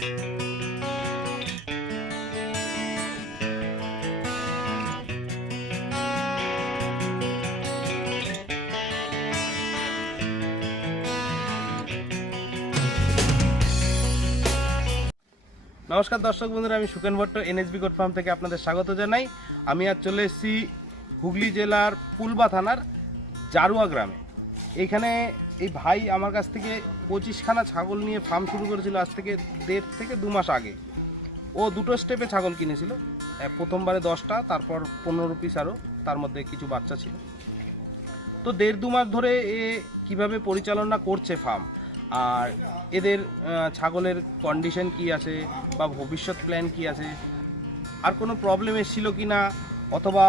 নমস্কার দর্শক বন্ধুরা, আমি Suken Bhatt NSB goat farm থেকে আপনাদের স্বাগত জানাই। আমি আজ চলে এসেছি হুগলি জেলার পুলবা থানার জারুয়া গ্রামে। এইখানে এই ভাই আমার কাছ থেকে 25খানা ছাগল নিয়ে ফার্ম শুরু করেছিল আজ থেকে 1.5 থেকে 2 মাস আগে। ও দুটো স্টেপে ছাগল কিনেছিল, প্রথমবারে 10টা, তারপর 15 পিস, আরও তার মধ্যে কিছু বাচ্চা ছিল। তো 1.5-2 মাস ধরে এ কীভাবে পরিচালনা করছে ফার্ম, আর এদের ছাগলের কন্ডিশন কি আছে বা ভবিষ্যৎ প্ল্যান কি আছে, আর কোনো প্রবলেম এসেছিল কি না, অথবা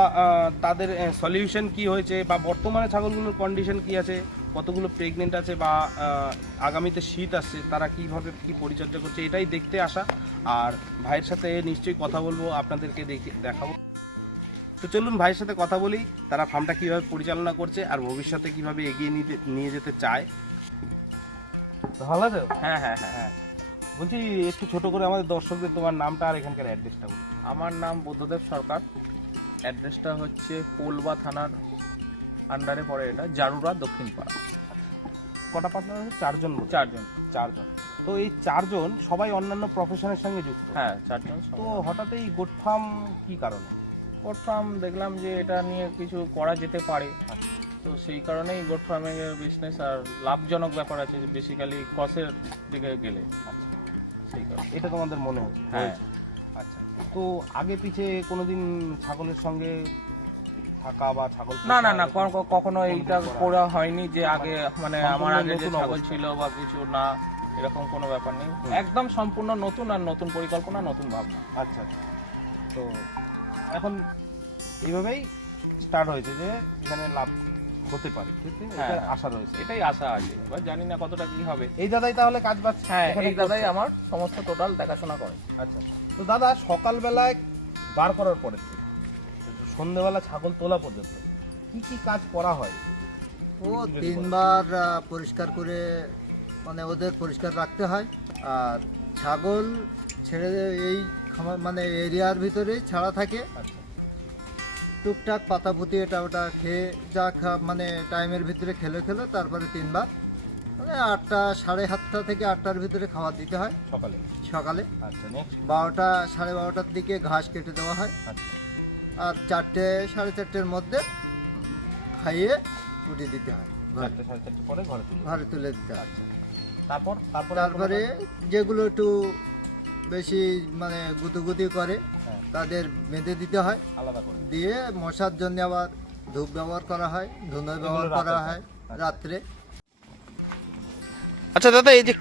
তাদের সলিউশন কি হয়েছে, বা বর্তমানে ছাগলগুলোর কন্ডিশন কি আছে, কতগুলো প্রেগনেন্ট আছে, বা আগামীতে শীত আসছে তারা কীভাবে কী পরিচর্যা করছে, এটাই দেখতে আসা। আর ভাইয়ের সাথে নিশ্চয়ই কথা বলবো, আপনাদেরকে দেখাবো। তো চলুন ভাইয়ের সাথে কথা বলি, তারা ফার্মটা কীভাবে পরিচালনা করছে আর ভবিষ্যতে কীভাবে এগিয়ে নিয়ে যেতে চায়। ভালো আছে? হ্যাঁ হ্যাঁ হ্যাঁ হ্যাঁ। বলছি, একটু ছোট করে আমাদের দর্শকদের তোমার নামটা আর এখানকার অ্যাড্রেসটা বলুন। আমার নাম বুদ্ধদেব সরকার। অ্যাড্রেসটা হচ্ছে পুলবা থানার আন্ডারে পড়ে, এটা জারুরা দক্ষিণ পাড়া। কটা পার্টনার আছে? 4 জন। 4 জন। তো এই 4 জন সবাই অন্যান্য প্রফেশনের সঙ্গে যুক্ত? হ্যাঁ, 4 জন। তো হঠাৎ এই গোট ফার্ম কি কারণে? গোট ফার্ম দেখলাম যে এটা নিয়ে কিছু করা যেতে পারে, তো সেই কারণেই গোট ফার্মিং এর বিজনেস আর লাভজনক ব্যাপার আছে, বেসিক্যালি ক্রসের দিকে গেলে। আচ্ছা, সেই কারণে এটা তোমাদের মনে হচ্ছে? হ্যাঁ। আচ্ছা, তো আগে পিছে কোনোদিন ছাগলের সঙ্গে থাকা বা ছাগল না না না, কখনো এইটা করা হয়নি যে আগে মানে আমার আগে যে ছাগল ছিল বা কিছু, না, এরকম কোনো ব্যাপার নেই। একদম সম্পূর্ণ নতুন, আর নতুন পরিকল্পনা, নতুন ভাবনা। আচ্ছা, তো এখন এইভাবেই স্টার্ট হয়েছে যে এখানে লাভ হতে পারে, ঠিক আছে? এটা আশা রয়েছে, এটাই আশা আছে, এবার জানি না কতটা কি হবে। এই দাদাই তাহলে কাজ পাচ্ছে? হ্যাঁ, এই দাদাই আমার সমস্ত টোটাল দেখাশোনা করে। আচ্ছা, তো দাদা সকালবেলায় বার করার পরে সন্ধ্যেবেলা ছাগল তোলা পর্যন্ত কি কি কাজ করা হয়? ও 3বার পরিষ্কার করে, মানে ওদের পরিষ্কার রাখতে হয়। আর ছাগল ছেড়ে এই মানে এরিয়ার ভিতরেই ছাড়া থাকে। টুকটাক পাতাপুতি এটা ওটা খেয়ে যা মানে টাইমের ভিতরে খেলে তারপরে 3বার, মানে 8টা, 7:30 থেকে 8টার ভিতরে খাবার দিতে হয় সকালে। আচ্ছা, 12টা, 12:30টার দিকে ঘাস কেটে দেওয়া হয়। আর 4টে, 4:30টার মধ্যে খাইয়ে উঠে দিতে হয়, ঘরে তুলে দিতে হয়। তারপরে যেগুলো একটু বেশি মানে গুতুগুতি করে তাদের বেঁধে দিতে হয় আলাদা করে, দিয়ে মশার জন্য আবার ধূপ ব্যবহার করা হয়, ধুনো ব্যবহার করা হয় রাত্রে। আচ্ছা দাদা, এই যে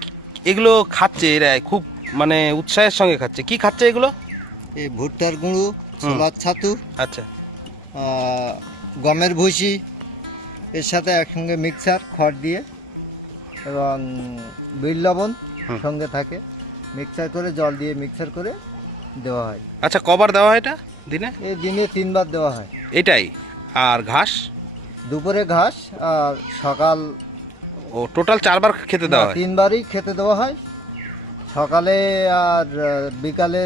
এগুলো খাচ্ছে এরা খুব মানে উৎসাহের সঙ্গে খাচ্ছে, কি খাচ্ছে এগুলো? এই ভুট্টার গুঁড়ো, ছোলার ছাতু, আচ্ছা, গমের ভুসি, এর সাথে একসঙ্গে মিক্সার খড় দিয়ে এবং বিট লবণ সঙ্গে থাকে, মিক্সার করে জল দিয়ে মিক্সার করে দেওয়া হয়। আচ্ছা, কবার দেওয়া হয় এটা দিনে? এই দিনে 3বার দেওয়া হয় এটাই। আর ঘাস? দুপুরে ঘাস, আর সকাল। ও, টোটাল 4বার খেতে দেওয়া হয়? 3বারই খেতে দেওয়া হয়, সকালে আর বিকালে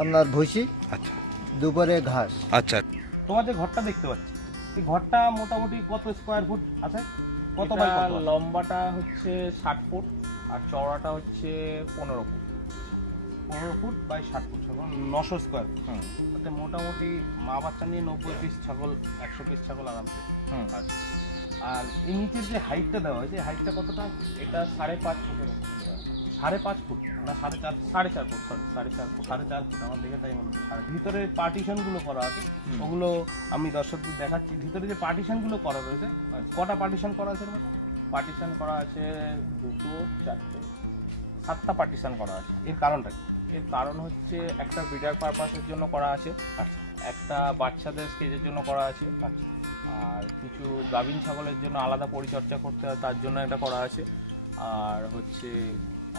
আপনার ভুসি। আচ্ছা, দুপুরে ঘাস। আচ্ছা, তোমার যে ঘরটা দেখতে পাচ্ছি, এই ঘরটা মোটামুটি কত স্কোয়ার ফুট আছে? কত বাই কত? লম্বাটা হচ্ছে 60 ফুট আর চওড়াটা হচ্ছে 15 foot. 15 foot by 60 foot, 900 square foot. তাতে মোটামুটি মা বাচ্চা নিয়ে 90 পিস ছাগল, 100 পিস ছাগল আরামসে। আচ্ছা, আর এই নিচের যে হাইটটা দেওয়া হয়েছে, হাইটটা কতটা? এটা 5.5 ফুটের। 5.5 ফুট না 4.5 ফুট? সরি, 4.5 ফুট, 4.5 ফুট আমার দেখে তাই মনে হচ্ছে। ভিতরে পার্টিশনগুলো করা আছে, ওগুলো আমি দর্শকদের দেখাচ্ছি। ভিতরে যে পার্টিশনগুলো করা রয়েছে, কটা পার্টিশন করা আছে? পার্টিশন করা আছে 2, 4, 7টা পার্টিশন করা আছে। এর কারণটা কি? এর কারণ হচ্ছে একটা ব্রিডার পারপাসের জন্য করা আছে, একটা বাচ্চাদের স্টেজের জন্য করা আছে, আর কিছু গাভিন ছাগলের জন্য আলাদা পরিচর্যা করতে হয় তার জন্য এটা করা আছে। আর হচ্ছে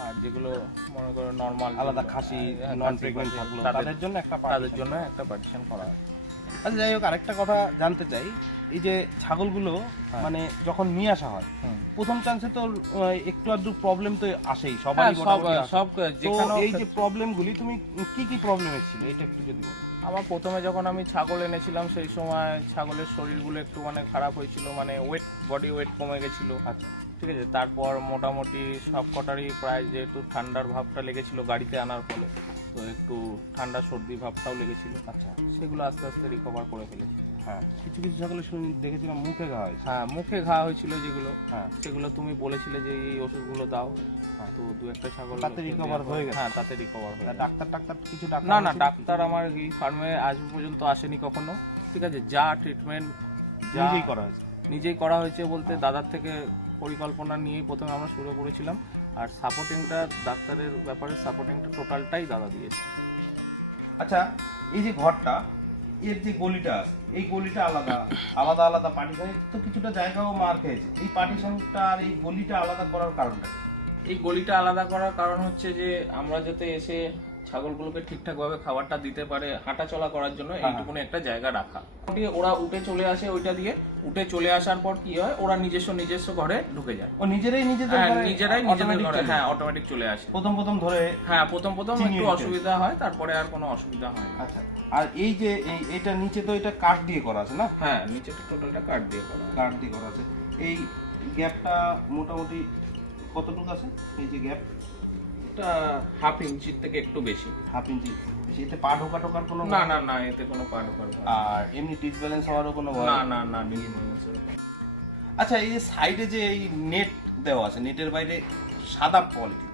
আর যেগুলো মনে করো নর্মাল আলাদা খাসি নন প্রেগন্যান্ট থাকলো তাদের জন্য একটা পার্টিশন করা আছে। আচ্ছা যাই হোক, আরেকটা কথা জানতে চাই, এই যে ছাগলগুলো মানে যখন নিয়ে আসা হয় প্রথম চান্সে তো একটু আধটু প্রবলেম তো আসেই সবাই, সব তো যেখানে এই যে প্রবলেমগুলি তুমি কি কি প্রবলেম এসেছিল এটা একটু যদি বলো। আমার প্রথমে যখন আমি ছাগল এনেছিলাম সেই সময় ছাগলের শরীরগুলো একটু মানে খারাপ হয়েছিল, মানে বডি ওয়েট কমে গেছিলো। আচ্ছা ঠিক আছে, তারপর মোটামুটি সব কটারই প্রায় যেহেতু ঠান্ডার ভাবটা লেগেছিল গাড়িতে আনার ফলে, তো একটু ঠান্ডা সর্দি ভাবটাও লেগেছিল। আচ্ছা, সেগুলো আস্তে আস্তে রিকভার করে ফেলেছি। হ্যাঁ কিছু কিছু ছাগলের দেখেছিলাম মুখে ঘা হয়েছে। হ্যাঁ, মুখে ঘা হয়েছিল যেগুলো, হ্যাঁ সেগুলো তুমি বলেছিলে যে এই ওষুধগুলো দাও, তো দু একটা ছাগল তাতে recover হয়ে গেছে? হ্যাঁ, তাতে রিকভার হয়ে গেছে। ডাক্তার কিছু না না, ডাক্তার আমার এই ফার্মে আজ পর্যন্ত আসেনি কখনো। ঠিক আছে, যা ট্রিটমেন্ট নিজেই করা হয়েছে। নিজেই করা হয়েছে বলতে দাদার থেকে পরিকল্পনা নিয়েই প্রথমে আমরা শুরু করেছিলাম, আর সাপোর্টিংটা ডাক্তারের ব্যাপারে সাপোর্টিংটা টোটালটাই দাদা দিয়েছে। আচ্ছা, এই যে ঘরটা, এর যে গলিটা, এই গলিটা আলাদা আলাদা আলাদা পার্টিশন তো কিছুটা জায়গাও মার খেয়েছে, এই পার্টিশনটা আর এই গলিটা আলাদা করার কারণটা কি? এই গলিটা আলাদা করার কারণ হচ্ছে যে আমরা যাতে এসে ছাগলগুলোকে ঠিকঠাকভাবে খাবারটা দিতে পারে, হাঁটা চলা করার জন্য এইটুকুনি একটা জায়গা রাখা। ওরা উঠে চলে আসে, ওইটা দিয়ে উঠে চলে আসার পর কি হয়, ওরা নিজস্ব ঘরে ঢুকে যায়। ও নিজেরাই নিজেদের ঘরে, হ্যাঁ অটোমেটিক চলে আসে। প্রথম ধরে, হ্যাঁ প্রথম একটু অসুবিধা হয়, তারপরে আর কোনো অসুবিধা হয় না। আচ্ছা, আর এই যে এটা নিচে তো এটা কাঠ দিয়ে করা আছে না? হ্যাঁ, নিচে টোটালটা কাঠ দিয়ে করা আছে। এই গ্যাপটা মোটামুটি কতটুকু আছে? এই যে গ্যাপ, এটা হাফ ইঞ্চির থেকে একটু বেশি। হাফ ইঞ্চি বেশি। এতে পা ঢোকার কোনো? না, এতে কোনো পা ঢোকার। আর এমনি ডিসব্যালেন্স হওয়ারও কোনো? না। আচ্ছা, এই যে সাইডে যে এই নেট দেওয়া আছে, নেটের বাইরে সাদা পলিথিন,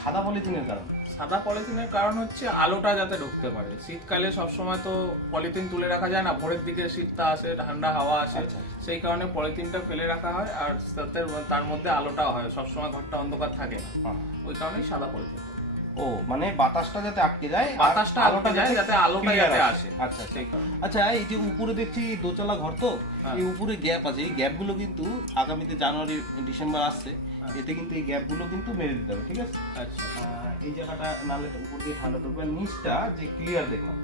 সাদা পলিথিনের কারণ? সাদা পলিথিনের কারণ হচ্ছে আলোটা যাতে ঢুকতে পারে। শীতকালে সবসময় তো পলিথিন তুলে রাখা যায় না, ভোরের দিকে শীতটা আসে, ঠান্ডা হাওয়া আসে, সেই কারণে পলিথিনটা ফেলে রাখা হয়, আর তার মধ্যে আলোটাও হয়, সবসময় ঘরটা অন্ধকার থাকে না, ওই কারণেই সাদা পলিথিন। ও মানে বাতাসটা যাতে আটকে যায়, বাতাসটা আলোটা যায় যাতে আলোটা যাতে আসে। আচ্ছা, সেই কারণে। আচ্ছা, এই যে উপরে দেখছি দোতলা ঘর, তো এই উপরে গ্যাপ আছে, এই গ্যাপগুলো কিন্তু আগামীতে জানুয়ারি ডিসেম্বর আসছে, এতে কিন্তু এই গ্যাপগুলো কিন্তু মেরে দিতে হবে, ঠিক আছে? আচ্ছা, এই জায়গাটা নালে উপর দিয়ে ঠান্ডা ঢুকবে, নিচটা যে ক্লিয়ার দেখলাম,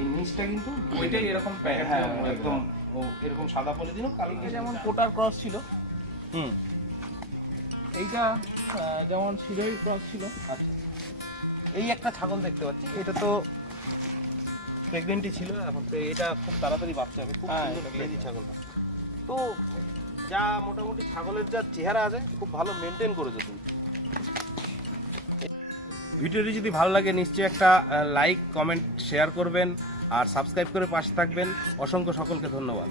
এই নিচটা কিন্তু ওইটাই এরকম একদম এরকম সাদা পলিথিন, কালো যেমন কোটার ক্রস ছিল, এইটা যেমন সিডের ক্রস ছিল। আচ্ছা, এই একটা ছাগল দেখতে পাচ্ছি, এটা তো প্রেগনেন্টই ছিল, এখন তো এটা খুব তাড়াতাড়ি বাচ্চা হবে, খুব সুন্দর ক্লেজি ছাগলটা। তো যা মোটামুটি ছাগলের যা চেহারা আছে খুব ভালো মেনটেন করেছো তুমি। ভিডিওটি যদি ভালো লাগে নিশ্চয়ই একটা লাইক, কমেন্ট, শেয়ার করবেন, আর সাবস্ক্রাইব করে পাশে থাকবেন। অসংখ্য সকলকে ধন্যবাদ।